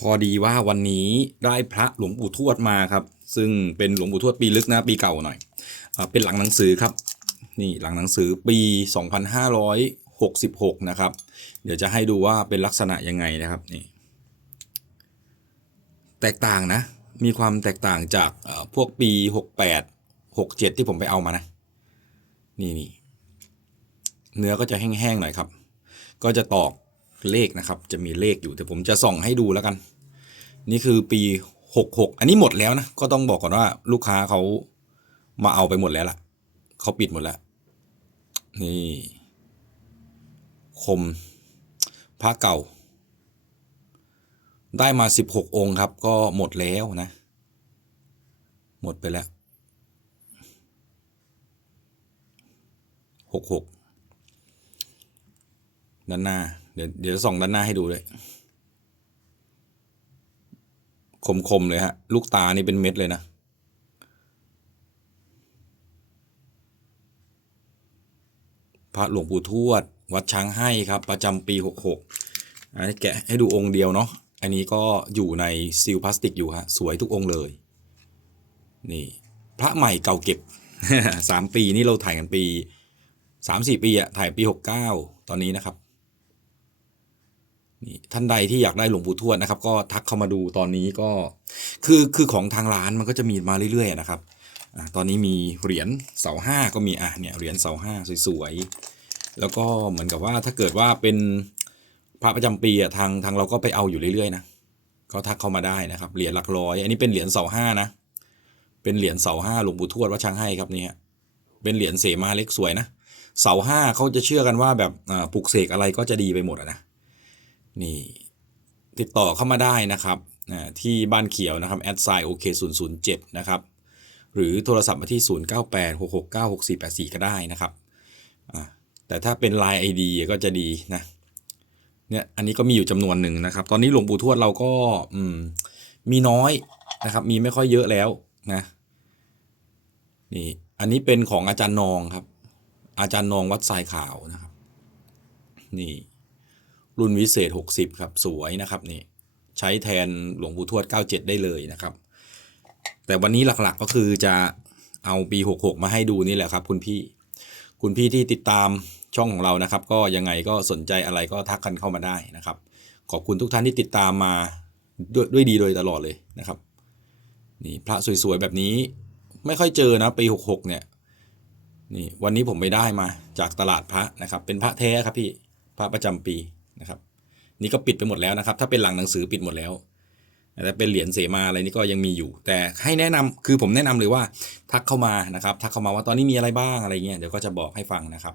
พอดีว่าวันนี้ได้พระหลวงปู่ทวดมาครับ ซึ่งเป็นหลวงปู่ทวดปีลึกนะปีเก่าหน่อยอเป็นหลังหนังสือครับ นี่หลังหนังสือปี 2566 นะครับ เดี๋ยวจะให้ดูว่าเป็นลักษณะยังไงนะครับนี่แตกต่างนะ มีความแตกต่างจากพวกปี 68 67 ที่ผมไปเอามานะ นี่นี่เนื้อก็จะแห้งๆหน่อยครับ ก็จะตอก เลขนะครับ จะมีเลขอยู่แต่ผมจะส่องให้ดูแล้วกัน นี่คือปี 66 อันนี้หมดแล้วนะ ก็ต้องบอกก่อนว่าลูกค้าเขามาเอาไปหมดแล้วล่ะเขาปิดหมดแล้ว นี่คมผ้าเก่า ได้มา 16 องค์ครับ ก็หมดแล้วนะ หมดไปแล้วหกหกด้านหน้า ดี๋ยวเดี๋ยวส่องด้านหน้าให้ดูเลยคมๆเลยฮะ ลูกตานี่เป็นเม็ดเลยนะ พระหลวงปู่ทวด วัดช้างให้ครับ ประจำปี 66อันนี้แกะให้ดูองค์เดียวเนาะอันนี้ก็อยู่ในซีลพลาสติกอยู่ฮะ สวยทุกองค์เลย นี่ พระใหม่เก่าเก็บสามปีนี่เราถ่ายกันปีสามสี่ปีอะถ่ายปีหกเก้าตอนนี้นะครับ นี่ท่านใดที่อยากได้หลวงปู่ทวดนะครับ ก็ทักเข้ามาดูตอนนี้ก็คือคือของทางร้านมันก็จะมีมาเรื่อยๆนะครับอตอนนี้มีเหรียญเสาห้าก็มีอะเนี่ยเหรียญเสาห้าสวยๆแล้วก็เหมือนกับว่าถ้าเกิดว่าเป็นพระประจำปีอะทางทางเราก็ไปเอาอยู่เรื่อยๆนะก็ทักเข้ามาได้นะครับเหรียญหลักร้อย อันนี้เป็นเหรียญเสาห้านะเป็นเหรียญเสาห้าหลวงปู่ทวดวัดช้างให้ครับเนี่ยเป็นเหรียญเสมาเล็กสวยนะเสาห้าเขาจะเชื่อกันว่าแบบปลุกเสกอะไรก็จะดีไปหมดนะ นี่ติดต่อเข้ามาได้นะครับที่บ้านเขียวนะครับแอดไซน์โอเคศูนย์ศูนย์เจ็ดนะครับหรือโทรศัพท์มาที่ 0 9 8 6 6 9 6 4 8 4 ก็ได้นะครับแต่ถ้าเป็น Line ID ก็จะดีนะเนี่ยอันนี้ก็มีอยู่จำนวนหนึ่งนะครับ ตอนนี้หลวงปู่ทวดเราก็มมีน้อยนะครับ มีไม่ค่อยเยอะแล้วนะนี่อันนี้เป็นของอาจารย์นองครับ อาจารย์นองวัดทรายขาวนะครับ นี่ รุ่นวิเศษ 60 ครับ สวยนะครับนี่ใช้แทนหลวงปู่ทวด 97 ได้เลยนะครับ แต่วันนี้หลักๆก็คือจะเอาปี 66 มาให้ดูนี่แหละครับ คุณพี่ คุณพี่ที่ติดตามช่องของเรานะครับ ก็ยังไงก็สนใจอะไรก็ทักกันเข้ามาได้นะครับ ขอบคุณทุกท่านที่ติดตามมาด้วยด้วยดีโดยตลอดเลยนะครับนี่พระสวยๆแบบนี้ไม่ค่อยเจอนะปี 66 เนี่ยนี่วันนี้ผมไปได้มาจากตลาดพระนะครับ เป็นพระแท้ครับพี่พระประจำปี นะครับนี่ก็ปิดไปหมดแล้วนะครับ ถ้าเป็นหลังหนังสือปิดหมดแล้วแต่เป็นเหรียญเสมาอะไรนี่ก็ยังมีอยู่ แต่ให้แนะนำคือผมแนะนำเลยว่าทักเข้ามานะครับทักเข้ามาว่าตอนนี้มีอะไรบ้างอะไรเงี้ยเดี๋ยวก็จะบอกให้ฟังนะครับ